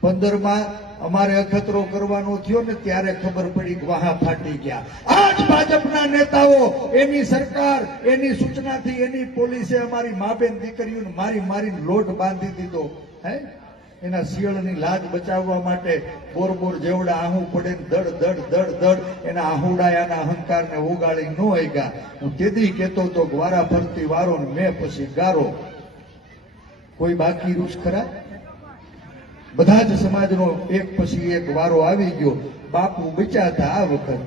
પંદરમાં અમારે અખતરો કરવાનો થયો ને ત્યારે ખબર પડી વાહા ફાટી ગયા. આજ ભાજપના નેતાઓ, એની સરકાર, એની સૂચનાથી એની પોલીસે અમારી મા બેન દીકરીઓને મારી મારીને લોટ બાંધી દીધો. હે? એના શિયળની લાજ બચાવવા માટે બોર બોર જેવડા આહું પડે દડ દડ દડ દડ એના આહુડાયાના અહંકારને ઉગાડી ન ગયા હું તેદી કહેતો તો ગ્વારા વારા ફરતી વારો ને મેં પછી ગારો. કોઈ બાકી રૂસ ખરા? બધા જ સમાજનો એક પછી એક વારો આવી ગયો. બાપુ બચ્યા હતા આ વખત